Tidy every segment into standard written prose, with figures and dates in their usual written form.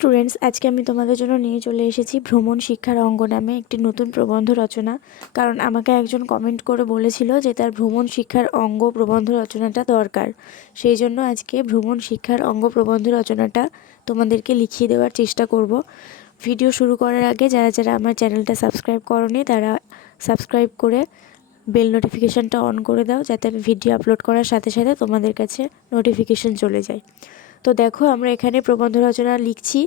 Students, আজকে আমি তোমাদের জন্য নিয়ে চলে এসেছি ভ্রমণ শিক্ষার অঙ্গ নামে একটি নতুন প্রবন্ধ রচনা। কারণ আমাকে একজন কমেন্ট করে বলেছিল যে তার ভ্রমণ শিক্ষার অঙ্গ প্রবন্ধ রচনাটা দরকার। সেই জন্য আজকে ভ্রমণ শিক্ষার অঙ্গ প্রবন্ধ রচনাটা তোমাদেরকে লিখিয়ে দেওয়ার চেষ্টা করব। ভিডিও শুরু করার আগে যারা যারা আমার চ্যানেলটা সাবস্ক্রাইব করোনি তারা সাবস্ক্রাইব করে বেল নোটিফিকেশানটা অন করে দাও, যাতে আমি ভিডিও আপলোড করার সাথে সাথে তোমাদের কাছে নোটিফিকেশান চলে যায়। তো দেখো, আমরা এখানে প্রবন্ধ রচনা লিখছি।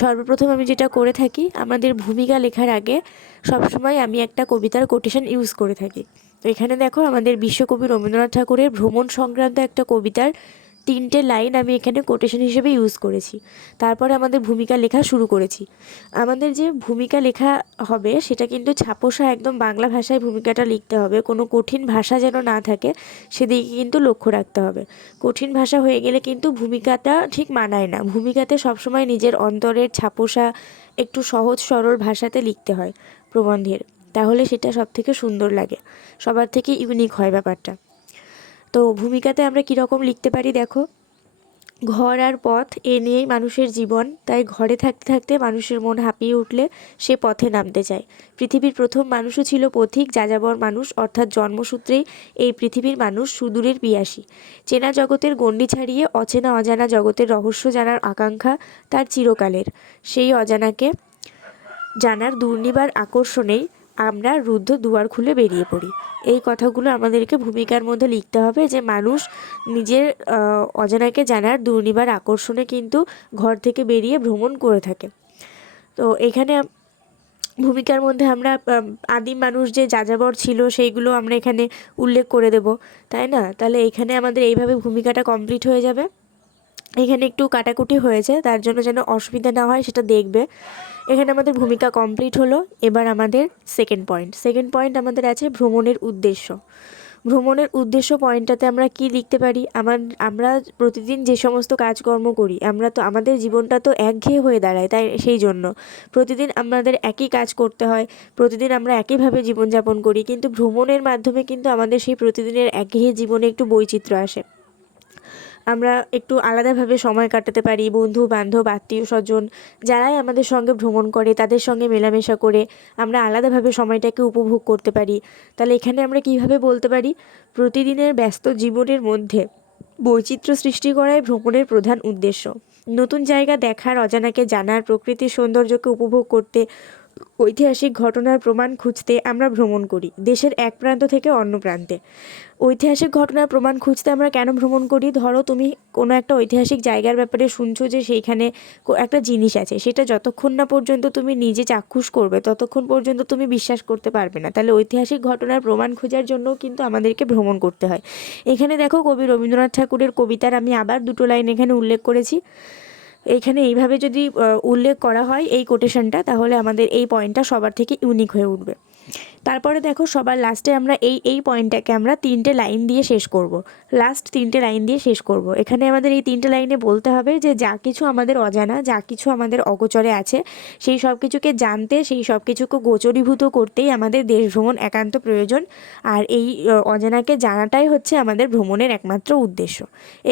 সর্বপ্রথম আমি যেটা করে থাকি, আমাদের ভূমিকা লেখার আগে সবসময় আমি একটা কবিতার কোটেশন ইউজ করে থাকি। তো এখানে দেখো, আমাদের বিশ্বকবি রবীন্দ্রনাথ ঠাকুরের ভ্রমণ সংক্রান্ত একটা কবিতার 3টে লাইন আমি এখানে কোটেশন হিসেবে ইউজ করেছি। তারপরে আমাদের ভূমিকা লেখা শুরু করেছি। আমাদের যে ভূমিকা লেখা হবে সেটা কিন্তু ছাপোষা একদম বাংলা ভাষায় ভূমিকাটা লিখতে হবে, কোনো কঠিন ভাষা যেন না থাকে সেদিকে কিন্তু লক্ষ্য রাখতে হবে। কঠিন ভাষা হয়ে গেলে কিন্তু ভূমিকাটা ঠিক মানায় না। ভূমিকাতে সবসময় নিজের অন্তরের ছাপোষা একটু সহজ সরল ভাষাতে লিখতে হয় প্রবন্ধের, তাহলে সেটা সবথেকে সুন্দর লাগে, সবার থেকে ইউনিক হয় ব্যাপারটা। তো ভূমিকাতে আমরা কীরকম লিখতে পারি দেখো, ঘর আর পথ এ নিয়েই মানুষের জীবন, তাই ঘরে থাকতে থাকতে মানুষের মন হাঁপিয়ে উঠলে সে পথে নামতে চায়। পৃথিবীর প্রথম মানুষও ছিল পথিক, যাযাবর মানুষ, অর্থাৎ জন্মসূত্রেই এই পৃথিবীর মানুষ সুদূরের পিয়াসী। চেনা জগতের গণ্ডি ছাড়িয়ে অচেনা অজানা জগতের রহস্য জানার আকাঙ্ক্ষা তার চিরকালের। সেই অজানাকে জানার দুর্নিবার আকর্ষণেই আমরা রুদ্ধ দুয়ার খুলে বেরিয়ে পড়ি। এই কথাগুলো আমাদেরকে ভূমিকার মধ্যে লিখতে হবে, যে মানুষ নিজের অজানাকে জানার দুর্নিবার আকর্ষণে কিন্তু ঘর থেকে বেরিয়ে ভ্রমণ করে থাকে। তো এখানে ভূমিকার মধ্যে আমরা আদিম মানুষ যে যাযাবর ছিল সেইগুলো আমরা এখানে উল্লেখ করে দেব, তাই না? তাহলে এখানে আমাদের এইভাবে ভূমিকাটা কমপ্লিট হয়ে যাবে। এখানে একটু কাটাকুটি হয়েছে, তার জন্য যেন অসুবিধা না হয় সেটা দেখবে। এখানে আমাদের ভূমিকা কমপ্লিট হলো। এবার আমাদের সেকেন্ড পয়েন্ট আমাদের আছে ভ্রমণের উদ্দেশ্য। ভ্রমণের উদ্দেশ্য পয়েন্টটাতে আমরা কি লিখতে পারি? আমরা প্রতিদিন যে সমস্ত কাজকর্ম করি, আমাদের জীবনটা তো একঘেয়ে হয়ে দাঁড়ায়, তাই সেই জন্য প্রতিদিন আমাদের একই কাজ করতে হয়, প্রতিদিন আমরা একইভাবে জীবনযাপন করি, কিন্তু ভ্রমণের মাধ্যমে কিন্তু আমাদের সেই প্রতিদিনের একঘেয়ে জীবনে একটু বৈচিত্র্য আসে। আমরা একটু আলাদাভাবে সময় কাটাতে পারি। বন্ধু বান্ধব আত্মীয় স্বজন যারাই আমাদের সঙ্গে ভ্রমণ করে তাদের সঙ্গে মেলামেশা করে আমরা আলাদাভাবে সময়টাকে উপভোগ করতে পারি। তাহলে এখানে আমরা কিভাবে বলতে পারি, প্রতিদিনের ব্যস্ত জীবনের মধ্যে বৈচিত্র্য সৃষ্টি করাই ভ্রমণের প্রধান উদ্দেশ্য। নতুন জায়গা দেখার, অজানাকে জানার, প্রকৃতির সৌন্দর্যকে উপভোগ করতে, ঐতিহাসিক ঘটনার প্রমাণ খুঁজতে আমরা ভ্রমণ করি দেশের এক প্রান্ত থেকে অন্য প্রান্তে। ঐতিহাসিক ঘটনার প্রমাণ খুঁজতে আমরা কেন ভ্রমণ করি? ধরো তুমি কোনো একটা ঐতিহাসিক জায়গার ব্যাপারে শুনছো যে সেইখানে একটা জিনিস আছে, সেটা যতক্ষণ না পর্যন্ত তুমি নিজে চাক্ষুষ করবে ততক্ষণ পর্যন্ত তুমি বিশ্বাস করতে পারবে না। তাহলে ঐতিহাসিক ঘটনার প্রমাণ খোঁজার জন্য কিন্তু আমাদেরকে ভ্রমণ করতে হয়। এখানে দেখো, কবি রবীন্দ্রনাথ ঠাকুরের কবিতার আমি আবার 2টো লাইন এখানে উল্লেখ করেছি। এইখানে এইভাবে যদি উল্লেখ করা হয় এই কোটেশনটা, তাহলে আমাদের এই পয়েন্টটা সবার থেকে ইউনিক হয়ে উঠবে। তারপরে দেখো, সবার লাস্টে আমরা এই পয়েন্টটাকে আমরা 3টে লাইন দিয়ে শেষ করব। লাস্ট 3টে লাইন দিয়ে শেষ করব। এখানে আমাদের এই 3টে লাইনে বলতে হবে যে যা কিছু আমাদের অজানা, যা কিছু আমাদের অগোচরে আছে, সেই সব কিছুকে জানতে, সেই সব কিছুকে গোচরীভূত করতেই আমাদের দেশ ভ্রমণ একান্ত প্রয়োজন। আর এই অজানাকে জানাটাই হচ্ছে আমাদের ভ্রমণের একমাত্র উদ্দেশ্য।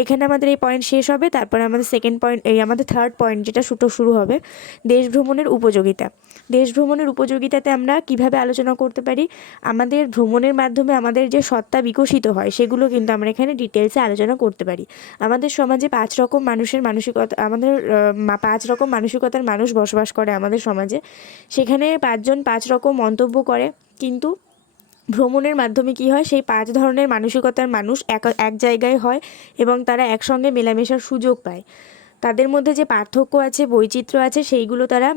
এখানে আমাদের এই পয়েন্ট শেষ হবে। তারপরে আমাদের আমাদের থার্ড পয়েন্ট যেটা শুরু হবে, দেশ ভ্রমণের উপযোগিতা। দেশ ভ্রমণের উপযোগিতাতে আমরা কিভাবে আলোচনা করতে পারি? আমাদের ভ্রমণের মাধ্যমে আমাদের যে সত্তা বিকশিত হয় সেগুলো কিন্তু আমরা এখানে ডিটেলসে আলোচনা করতে পারি। আমাদের সমাজে 5 রকম মানুষের মানসিকতা, 5 রকম মানসিকতার মানুষ বসবাস করে আমাদের সমাজে। সেখানে 5 জন 5 রকম মন্তব্য করে, কিন্তু ভ্রমণের মাধ্যমে কি হয়, সেই 5 ধরনের মানসিকতার মানুষ এক জায়গায় হয় এবং তারা একসঙ্গে মেলামেশার সুযোগ পায়। তাদের মধ্যে যে পার্থক্য আছে, বৈচিত্র্য আছে, সেইগুলো তারা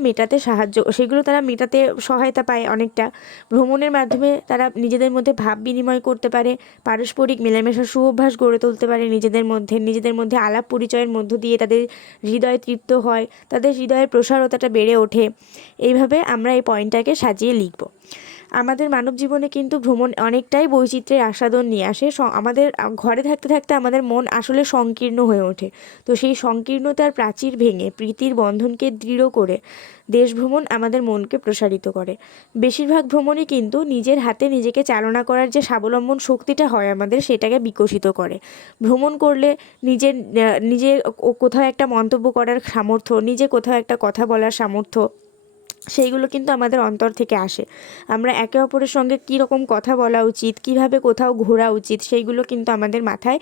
মেটাতে সহায়তা পায় অনেকটা। ভ্রমণের মাধ্যমে তারা নিজেদের মধ্যে ভাব বিনিময় করতে পারে, পারস্পরিক মেলামেশার সুঅভ্যাস গড়ে তুলতে পারে নিজেদের মধ্যে আলাপ পরিচয়ের মধ্য দিয়ে তাদের হৃদয় তৃপ্ত হয়, তাদের হৃদয়ের প্রসারতাটা বেড়ে ওঠে। এইভাবে আমরা এই পয়েন্টটাকে সাজিয়ে লিখব। আমাদের মানব জীবনে কিন্তু ভ্রমণ অনেকটাই বৈচিত্র্যের আস্বাদন নিয়ে আসে। আমাদের ঘরে থাকতে থাকতে আমাদের মন আসলে সংকীর্ণ হয়ে ওঠে। তো সেই সংকীর্ণতার প্রাচীর ভেঙে প্রীতির বন্ধনকে দৃঢ় করে দেশ ভ্রমণ আমাদের মনকে প্রসারিত করে। বেশিরভাগ ভ্রমণই কিন্তু নিজের হাতে নিজেকে চালনা করার যে স্বাবলম্বন শক্তিটা হয় আমাদের, সেটাকে বিকশিত করে। ভ্রমণ করলে নিজের কোথাও একটা মন্তব্য করার সামর্থ্য, নিজে কোথাও একটা কথা বলার সামর্থ্য, সেইগুলো কিন্তু আমাদের অন্তর থেকে আসে। আমরা একে অপরের সঙ্গে কীরকম কথা বলা উচিত, কিভাবে কোথাও ঘোরা উচিত, সেইগুলো কিন্তু আমাদের মাথায়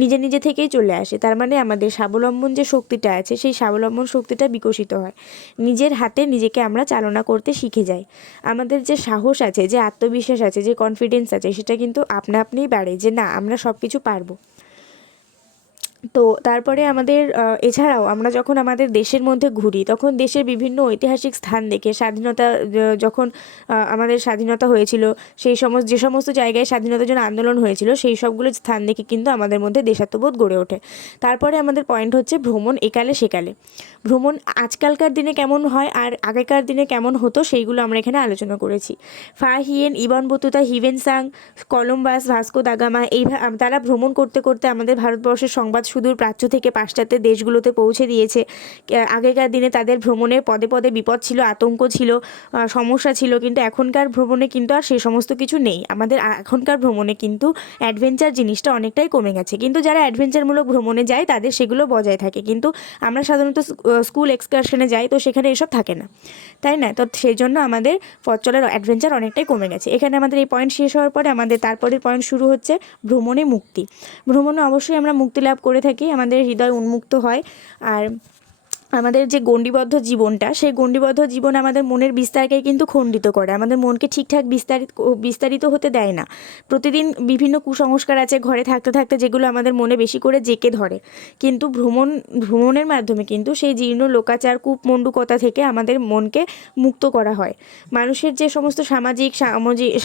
নিজে নিজে থেকেই চলে আসে। তার মানে আমাদের স্বাবলম্বন যে শক্তিটা আছে, সেই স্বাবলম্বন শক্তিটা বিকশিত হয়। নিজের হাতে নিজেকে আমরা চালনা করতে শিখে যাই। আমাদের যে সাহস আছে, যে আত্মবিশ্বাস আছে, যে কনফিডেন্স আছে, সেটা কিন্তু আপনা আপনিই বাড়ে, যে না, আমরা সব কিছু পারবো। তো তারপরে আমাদের এছাড়াও আমরা যখন আমাদের দেশের মধ্যে ঘুরি, তখন দেশের বিভিন্ন ঐতিহাসিক স্থান দেখে স্বাধীনতা, যখন আমাদের স্বাধীনতা হয়েছিল, যে সমস্ত জায়গায় স্বাধীনতার জন্য আন্দোলন হয়েছিল, সেই সবগুলো স্থান দেখে কিন্তু আমাদের মধ্যে দেশাত্মবোধ গড়ে ওঠে। তারপরে আমাদের পয়েন্ট হচ্ছে ভ্রমণ একালে সেকালে। ভ্রমণ আজকালকার দিনে কেমন হয় আর আগেকার দিনে কেমন হতো, সেইগুলো আমরা এখানে আলোচনা করেছি। ফা হিয়েন, ইবন বতুতা, হিভেন সাং, কলম্বাস, ভাস্কো দা গামা, তারা ভ্রমণ করতে করতে আমাদের ভারতবর্ষের সংবাদ সুদূর প্রাচ্য থেকে পাশ্চাত্যের দেশগুলোতে পৌঁছে দিয়েছে। আগেকার দিনে তাদের ভ্রমণের পদে পদে বিপদ ছিল, আতঙ্ক ছিল, সমস্যা ছিল, কিন্তু এখনকার ভ্রমণে কিন্তু আর সেই সমস্ত কিছু নেই। আমাদের এখনকার ভ্রমণে কিন্তু অ্যাডভেঞ্চার জিনিসটা অনেকটাই কমে গেছে, কিন্তু যারা অ্যাডভেঞ্চারমূলক ভ্রমণে যায় তাদের সেগুলো বজায় থাকে, কিন্তু আমরা সাধারণত স্কুল এক্সকারশনে যাই, তো সেখানে এসব থাকে না, তাই না? তো সেই জন্য আমাদের পথ চলার অ্যাডভেঞ্চার অনেকটাই কমে গেছে। এখানে আমাদের এই পয়েন্ট শেষ হওয়ার পরে আমাদের তারপরের পয়েন্ট শুরু হচ্ছে ভ্রমণে মুক্তি। ভ্রমণে অবশ্যই আমরা মুক্তি লাভ করে থাকি, আমাদের হৃদয় উন্মুক্ত হয়। আর আমাদের যে গণ্ডিবদ্ধ জীবনটা, সেই গণ্ডিবদ্ধ জীবন আমাদের মনের বিস্তারকে কিন্তু খণ্ডিত করে, আমাদের মনকে ঠিকঠাক বিস্তারিত হতে দেয় না। প্রতিদিন বিভিন্ন কুসংস্কার আছে ঘরে থাকতে থাকতে, যেগুলো আমাদের মনে বেশি করে জেঁকে ধরে। কিন্তু ভ্রমণের মাধ্যমে কিন্তু সেই জীর্ণ লোকাচার, কূপমণ্ডূকতা থেকে আমাদের মনকে মুক্ত করা হয়। মানুষের যে সমস্ত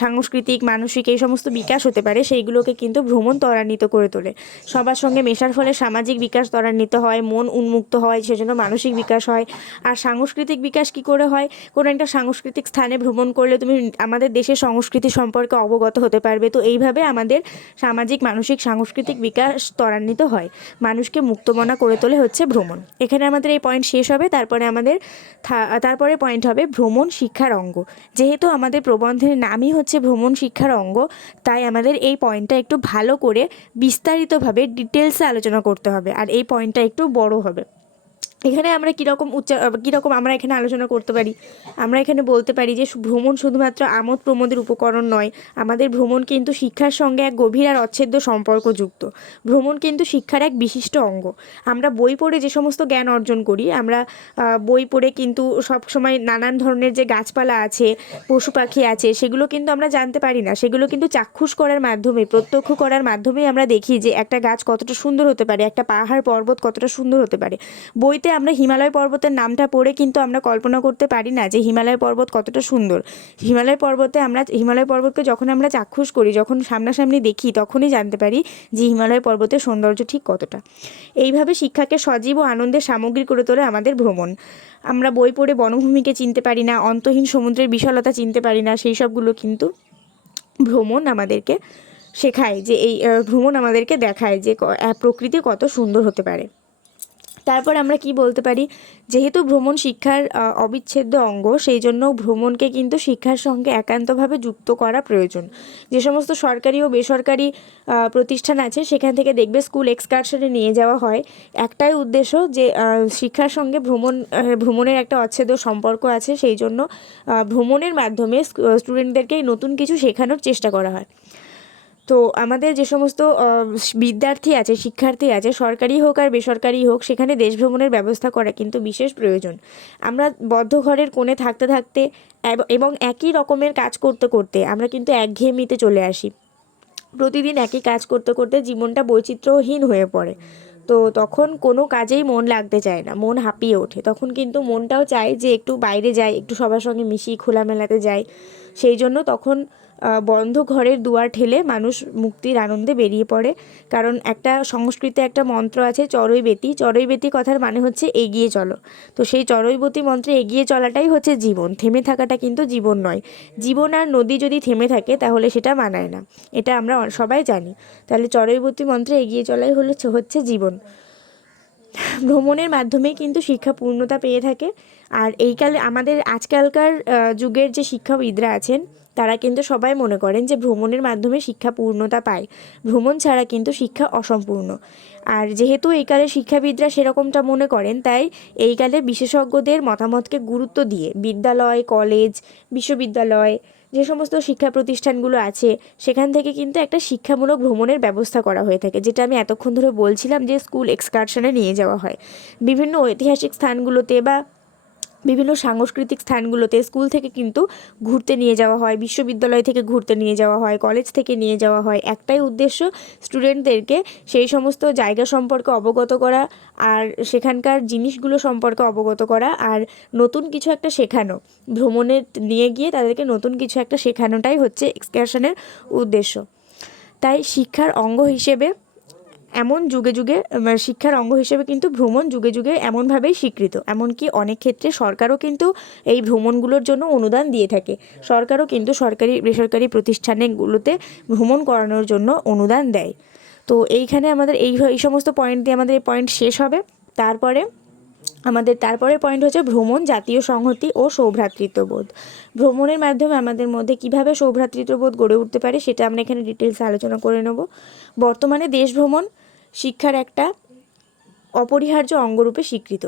সাংস্কৃতিক, মানসিক এই সমস্ত বিকাশ হতে পারে, সেইগুলোকে কিন্তু ভ্রমণ ত্বরান্বিত করে তোলে। সবার সঙ্গে মেশার ফলে সামাজিক বিকাশ ত্বরান্বিত হয়, মন উন্মুক্ত হয়, সেজন্য মানসিক বিকাশ হয়। আর সাংস্কৃতিক বিকাশ কি করে হয়? কোনো একটা সাংস্কৃতিক স্থানে ভ্রমণ করলে তুমি আমাদের দেশের সংস্কৃতি সম্পর্কে অবগত হতে পারবে। তো এইভাবে আমাদের সামাজিক, মানসিক, সাংস্কৃতিক বিকাশ ত্বরান্বিত হয়, মানুষকে মুক্তমনা করে তোলে হচ্ছে ভ্রমণ। এখানে আমাদের এই পয়েন্ট শেষ হবে। তারপরে পয়েন্ট হবে ভ্রমণ শিক্ষার অঙ্গ। যেহেতু আমাদের প্রবন্ধের নামই হচ্ছে ভ্রমণ শিক্ষার অঙ্গ, তাই আমাদের এই পয়েন্টটা একটু ভালো করে বিস্তারিতভাবে ডিটেলসে আলোচনা করতে হবে, আর এই পয়েন্টটা একটু বড় হবে। এখানে আমরা কীরকম আমরা এখানে আলোচনা করতে পারি? আমরা এখানে বলতে পারি যে ভ্রমণ শুধুমাত্র আমোদ প্রমোদের উপকরণ নয়, আমাদের ভ্রমণ কিন্তু শিক্ষার সঙ্গে এক গভীর আর অচ্ছেদ্য সম্পর্কযুক্ত। ভ্রমণ কিন্তু শিক্ষার এক বিশিষ্ট অঙ্গ। আমরা বই পড়ে যে সমস্ত জ্ঞান অর্জন করি, আমরা বই পড়ে কিন্তু সবসময় নানান ধরনের যে গাছপালা আছে, পশু পাখি আছে, সেগুলো কিন্তু আমরা জানতে পারি না। সেগুলো কিন্তু চাক্ষুষ করার মাধ্যমে, প্রত্যক্ষ করার মাধ্যমেই আমরা দেখি যে একটা গাছ কতটা সুন্দর হতে পারে, একটা পাহাড় পর্বত কতটা সুন্দর হতে পারে। বইতে আমরা হিমালয় পর্বতের নামটা পড়ে কিন্তু আমরা কল্পনা করতে পারি না যে হিমালয় পর্বত কতটা সুন্দর। হিমালয় পর্বতকে যখন আমরা চাক্ষুষ করি, যখন সামনাসামনি দেখি, তখনই জানতে পারি যে হিমালয় পর্বতের সৌন্দর্য ঠিক কতটা। এইভাবে শিক্ষাকে সজীব ও আনন্দের সামগ্রী করে তোলে আমাদের ভ্রমণ। আমরা বই পড়ে বনভূমিকে চিনতে পারি না, অন্তহীন সমুদ্রের বিশালতা চিনতে পারি না, সেই সবগুলো কিন্তু ভ্রমণ আমাদেরকে শেখায়, যে এই ভ্রমণ আমাদেরকে দেখায় যে প্রকৃতি কত সুন্দর হতে পারে। তারপর আমরা কি বলতে পারি? যেহেতু ভ্রমণ শিক্ষার অবিচ্ছেদ্য অঙ্গ, সেই জন্য ভ্রমণকে কিন্তু শিক্ষার সঙ্গে একান্তভাবে যুক্ত করা প্রয়োজন। যে সমস্ত সরকারি ও বেসরকারি প্রতিষ্ঠান আছে, সেখান থেকে দেখবে স্কুল এক্সকারশনে নিয়ে যাওয়া হয়। একটাই উদ্দেশ্য, যে শিক্ষার সঙ্গে ভ্রমণের একটা অচ্ছেদ্য সম্পর্ক আছে, সেই জন্য ভ্রমণের মাধ্যমে স্টুডেন্টদেরকে নতুন কিছু শেখানোর চেষ্টা করা হয়। তো আমাদের যে সমস্ত বিদ্যার্থী আছে, শিক্ষার্থী আছে, সরকারি হোক আর বেসরকারি হোক, সেখানে দেশ ভ্রমণের ব্যবস্থা করা কিন্তু বিশেষ প্রয়োজন। আমরা বদ্ধ ঘরের কোণে থাকতে থাকতে এবং একই রকমের কাজ করতে করতে আমরা কিন্তু একঘেয়েমিতে চলে আসি। প্রতিদিন একই কাজ করতে করতে জীবনটা বৈচিত্র্যহীন হয়ে পড়ে। তো তখন কোনো কাজেই মন লাগতে চায় না, মন হাঁপিয়ে ওঠে। তখন কিন্তু মনটাও চায় যে একটু বাইরে যাই, একটু সবার সঙ্গে মিশি, খোলামেলাতে যাই। সেই জন্য তখন বন্ধ ঘরের দুয়ার ঠেলে মানুষ মুক্তির আনন্দে বেরিয়ে পড়ে। কারণ একটা সংস্কৃতে একটা মন্ত্র আছে চড়ইবেতি, চড়ইবেতি কথার মানে হচ্ছে এগিয়ে চলো। তো সেই চড়ইবতী মন্ত্রে এগিয়ে চলাটাই হচ্ছে জীবন, থেমে থাকাটা কিন্তু জীবন নয়। জীবন আর নদী যদি থেমে থাকে তাহলে সেটা মানায় না, এটা আমরা সবাই জানি। তাহলে চড়ইবতী মন্ত্রে এগিয়ে চলাই হচ্ছে জীবন। ভ্রমণের মাধ্যমেই কিন্তু শিক্ষা পূর্ণতা পেয়ে থাকে। আর এইকালে আমাদের আজকালকার যুগের যে শিক্ষাবিদরা আছেন তারা কিন্তু সবাই মনে করেন যে ভ্রমণের মাধ্যমে শিক্ষা পূর্ণতা পায়, ভ্রমণ ছাড়া কিন্তু শিক্ষা অসম্পূর্ণ। আর যেহেতু এইকালে শিক্ষাবিদরা সেরকমটা মনে করেন, তাই এইকালে বিশেষজ্ঞদের মতামতকে গুরুত্ব দিয়ে বিদ্যালয়, কলেজ, বিশ্ববিদ্যালয়, যে সমস্ত শিক্ষা প্রতিষ্ঠানগুলো আছে সেখান থেকে কিন্তু একটা শিক্ষামূলক ভ্রমণের ব্যবস্থা করা হয়ে থাকে, যেটা আমি এতক্ষণ ধরে বলছিলাম যে স্কুল এক্সকারশনে নিয়ে যাওয়া হয়। বিভিন্ন ঐতিহাসিক স্থানগুলোতে বা বিভিন্ন সাংস্কৃতিক স্থানগুলোতে স্কুল থেকে কিন্তু ঘুরতে নিয়ে যাওয়া হয়, বিশ্ববিদ্যালয় থেকে ঘুরতে নিয়ে যাওয়া হয়, কলেজ থেকে নিয়ে যাওয়া হয়। একটাই উদ্দেশ্য, স্টুডেন্টদেরকে সেই সমস্ত জায়গা সম্পর্কে অবগত করা, আর সেখানকার জিনিসগুলো সম্পর্কে অবগত করা, আর নতুন কিছু একটা শেখানো। ভ্রমণে নিয়ে গিয়ে তাদেরকে নতুন কিছু একটা শেখানোটাই হচ্ছে এক্সকারশনের উদ্দেশ্য। তাই শিক্ষার অঙ্গ হিসেবে এমন যুগে যুগে শিক্ষার অঙ্গ হিসেবে কিন্তু ভ্রমণ যুগে যুগে এমনভাবেই স্বীকৃত। এমনকি অনেক ক্ষেত্রে সরকারও কিন্তু এই ভ্রমণগুলোর জন্য অনুদান দিয়ে থাকে। সরকারও কিন্তু সরকারি বেসরকারি প্রতিষ্ঠানগুলোতে ভ্রমণ করানোর জন্য অনুদান দেয়। তো এইখানে আমাদের এই সমস্ত পয়েন্ট দিয়ে আমাদের এই পয়েন্ট শেষ হবে। তারপরের পয়েন্ট হচ্ছে ভ্রমণ, জাতীয় সংহতি ও সৌভ্রাতৃত্ববোধ। ভ্রমণের মাধ্যমে আমাদের মধ্যে কিভাবে সৌভ্রাতৃত্ববোধ গড়ে উঠতে পারে সেটা আমরা এখানে ডিটেলসে আলোচনা করে নেব। বর্তমানে দেশ ভ্রমণ শিক্ষার একটা অপরিহার্য অঙ্গরূপে স্বীকৃত।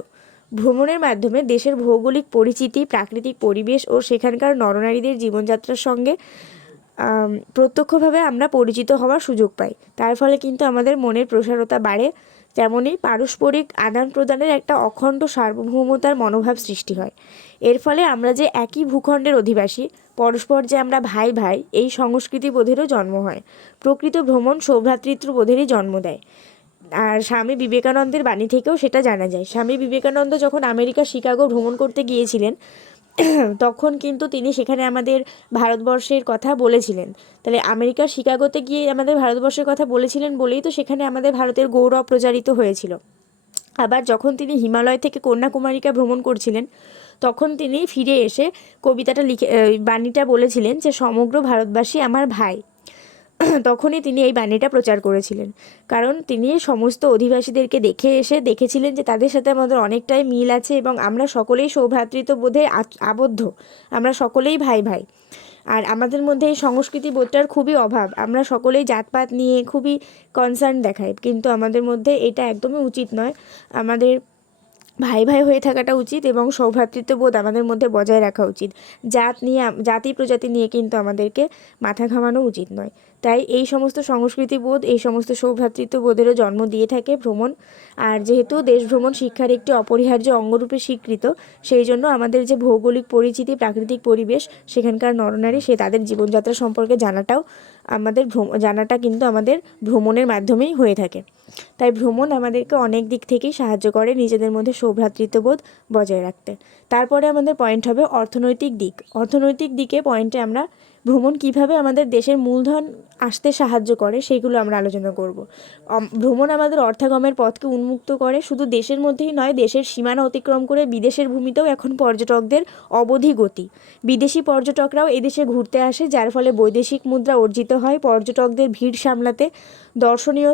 ভ্রমণের মাধ্যমে দেশের ভৌগোলিক পরিচিতি, প্রাকৃতিক পরিবেশ ও সেখানকার নরনারীদের জীবনযাত্রার সঙ্গে প্রত্যক্ষভাবে আমরা পরিচিত হওয়ার সুযোগ পাই। তার ফলে কিন্তু আমাদের মনের প্রসারতা বাড়ে, তেমনই পারস্পরিক আদান প্রদানের একটা অখণ্ড সার্বভৌমতার মনোভাব সৃষ্টি হয়। এর ফলে আমরা যে একই ভূখণ্ডের অধিবাসী, পরস্পর যে আমরা ভাই ভাই, এই সংস্কৃতি বোধেরও জন্ম হয়। প্রকৃত ভ্রমণ সৌভ্রাতৃত্ববোধেরই জন্ম দেয়। আর স্বামী বিবেকানন্দের বাণী থেকেও সেটা জানা যায়। স্বামী বিবেকানন্দ যখন আমেরিকা শিকাগো ভ্রমণ করতে গিয়েছিলেন তখন কিন্তু তিনি সেখানে আমাদের ভারতবর্ষের কথা বলেছিলেন। তাহলে আমেরিকার শিকাগোতে গিয়ে আমাদের ভারতবর্ষের কথা বলেছিলেন বলেই তো সেখানে আমাদের ভারতের গৌরব প্রচারিত হয়েছিল। আবার যখন তিনি হিমালয় থেকে কন্যাকুমারিকা ভ্রমণ করছিলেন তখন তিনি ফিরে এসে কবিতাটা বাণীটা বলেছিলেন যে সমগ্র ভারতবাসী আমার ভাই। তখনই তিনি এই বাণীটা প্রচার করেছিলেন, কারণ তিনি সমস্ত অধিবাসীদেরকে দেখেছিলেন যে তাদের সাথে আমাদের অনেকটাই মিল আছে এবং আমরা সকলেই সৌভ্রাতৃত্ববোধে আবদ্ধ, আমরা সকলেই ভাই ভাই। আর আমাদের মধ্যে এই সংস্কৃতি বোধটার খুবই অভাব, আমরা সকলেই জাতপাত নিয়ে খুবই কনসার্ন দেখাই, কিন্তু আমাদের মধ্যে এটা একদমই উচিত নয়। আমাদের ভাই ভাই হয়ে থাকাটা উচিত এবং সৌভ্রাতৃত্ববোধ আমাদের মধ্যে বজায় রাখা উচিত। জাতি প্রজাতি নিয়ে কিন্তু আমাদেরকে মাথা ঘামানো উচিত নয়। তাই এই সমস্ত সংস্কৃতিবোধ, এই সমস্ত সৌভ্রাতৃত্ববোধেরও জন্ম দিয়ে থাকে ভ্রমণ। আর যেহেতু দেশ ভ্রমণ শিক্ষার একটি অপরিহার্য অঙ্গরূপে স্বীকৃত, সেই জন্য আমাদের যে ভৌগোলিক পরিচিতি, প্রাকৃতিক পরিবেশ, সেখানকার নরনারী, তাদের জীবনযাত্রা সম্পর্কে জানাটা কিন্তু আমাদের ভ্রমণের মাধ্যমেই হয়ে থাকে। তাই ভ্রমণ আমাদেরকে অনেক দিক থেকেই সাহায্য করে নিজেদের মধ্যে সৌভ্রাতৃত্ববোধ বজায় রাখতে। তারপরে আমাদের পয়েন্ট হবে অর্থনৈতিক দিক। অর্থনৈতিক দিকে পয়েন্টে আমরা ভ্রমণ কিভাবে আমাদের দেশের মূলধন আসতে সাহায্য করে সেগুলো আমরা আলোচনা করব। ভ্রমণ আমাদের অর্থাগমের পথকে উন্মুক্ত করে, শুধু দেশের মধ্যেই নয়, দেশের সীমানা অতিক্রম করে বিদেশের ভূমিতেও এখন পর্যটকদের অবধি গতি। বিদেশি পর্যটকরাও এদেশে ঘুরতে আসে, যার ফলে বৈদেশিক মুদ্রা অর্জিত হয়। পর্যটকদের ভিড় সামলাতে দর্শনীয়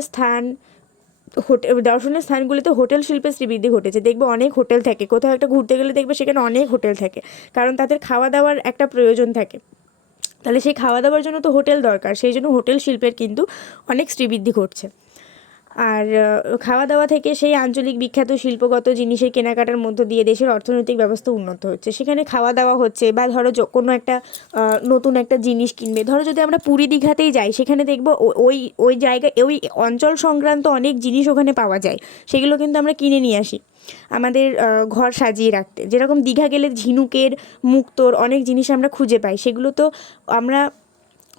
স্থানগুলিতে হোটেল শিল্পের শ্রীবৃদ্ধি ঘটেছে। দেখবে অনেক হোটেল থাকে, কোথাও একটা ঘুরতে গেলে দেখবে সেখানে অনেক হোটেল থাকে, কারণ তাদের খাওয়া দাওয়ার একটা প্রয়োজন থাকে। তাহলে সেই খাওয়া দাওয়ার জন্য তো হোটেল দরকার, সেই জন্য হোটেল শিল্পের কিন্তু অনেক শ্রীবৃদ্ধি ঘটছে। আর খাওয়া দাওয়া থেকে সেই আঞ্চলিক বিখ্যাত শিল্পগত জিনিসের কেনাকাটার মধ্য দিয়ে দেশের অর্থনৈতিক ব্যবস্থা উন্নত হচ্ছে। সেখানে খাওয়া দাওয়া হচ্ছে, বা ধরো কোনো একটা নতুন একটা জিনিস কিনবে, ধরো যদি আমরা পুরী দীঘাতেই যাই, সেখানে দেখবো ওই জায়গায় ওই অঞ্চল সংক্রান্ত অনেক জিনিস ওখানে পাওয়া যায়, সেগুলো কিন্তু আমরা কিনে নিয়ে আসি আমাদের ঘর সাজিয়ে রাখতে। যেরকম দীঘা গেলে ঝিনুকের, মুক্তোর অনেক জিনিস আমরা খুঁজে পাই, সেগুলো তো আমরা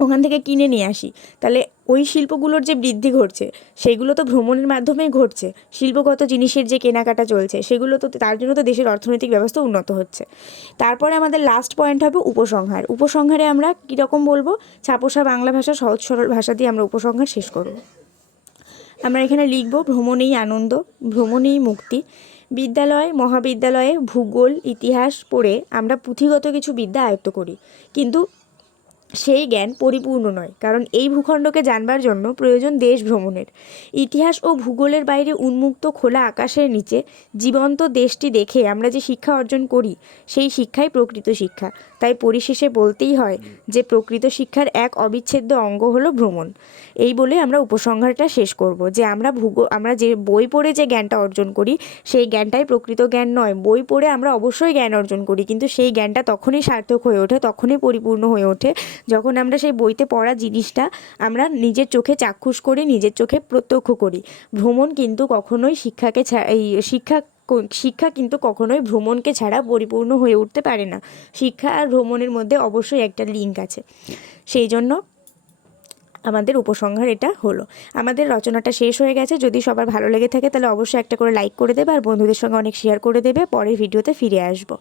ওখান থেকে কিনে নিয়ে আসি। তাহলে ওই শিল্পগুলোর যে বৃদ্ধি ঘটছে সেগুলো তো ভ্রমণের মাধ্যমেই ঘটছে। শিল্পগত জিনিসের যে কেনাকাটা চলছে সেগুলো তো, তার জন্য তো দেশের অর্থনৈতিক ব্যবস্থা উন্নত হচ্ছে। তারপরে আমাদের লাস্ট পয়েন্ট হবে উপসংহার। উপসংহারে আমরা কীরকম বলবো, ছাপোষা বাংলা ভাষা, সহজ সরল ভাষা দিয়ে আমরা উপসংহার শেষ করব। আমরা এখানে লিখব, ভ্রমণেই আনন্দ, ভ্রমণেই মুক্তি। বিদ্যালয় মহাবিদ্যালয়ে ভূগোল ইতিহাস পড়ে আমরা পুঁথিগত কিছু বিদ্যা আয়ত্ত করি, কিন্তু সেই জ্ঞান পরিপূর্ণ নয়, কারণ এই ভূখণ্ডকে জানবার জন্য প্রয়োজন দেশ ভ্রমণের। ইতিহাস ও ভূগোলের বাইরে উন্মুক্ত খোলা আকাশের নিচে জীবন্ত দেশটি দেখে আমরা যে শিক্ষা অর্জন করি সেই শিক্ষাই প্রকৃত শিক্ষা। তাই পরিশেষে বলতেই হয় যে প্রকৃত শিক্ষার এক অবিচ্ছেদ্য অঙ্গ হলো ভ্রমণ। এই বলে আমরা উপসংহারটা শেষ করব, যে আমরা যে বই পড়ে যে জ্ঞানটা অর্জন করি সেই জ্ঞানটাই প্রকৃত জ্ঞান নয়। বই পড়ে আমরা অবশ্যই জ্ঞান অর্জন করি, কিন্তু সেই জ্ঞানটা তখনই সার্থক হয়ে ওঠে, তখনই পরিপূর্ণ হয়ে ওঠে যখন আমরা সেই বইতে পড়া জিনিসটা আমরা নিজের চোখে চাক্ষুষ করি, নিজের চোখে প্রত্যক্ষ করি। ভ্রমণ কিন্তু কখনোই শিক্ষা কিন্তু কখনোই ভ্রমণকে ছাড়া পরিপূর্ণ হয়ে উঠতে পারে না। শিক্ষা আর ভ্রমণের মধ্যে অবশ্যই একটা লিঙ্ক আছে। সেই জন্য আমাদের উপসংহার এটা হলো। আমাদের রচনাটা শেষ হয়ে গেছে। যদি সবার ভালো লেগে থাকে তাহলে অবশ্যই একটা করে লাইক করে দেবে, আর বন্ধুদের সঙ্গে অনেক শেয়ার করে দেবে। পরের ভিডিওতে ফিরে আসবো।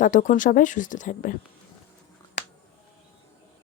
ততক্ষণ সবাই সুস্থ থাকবে।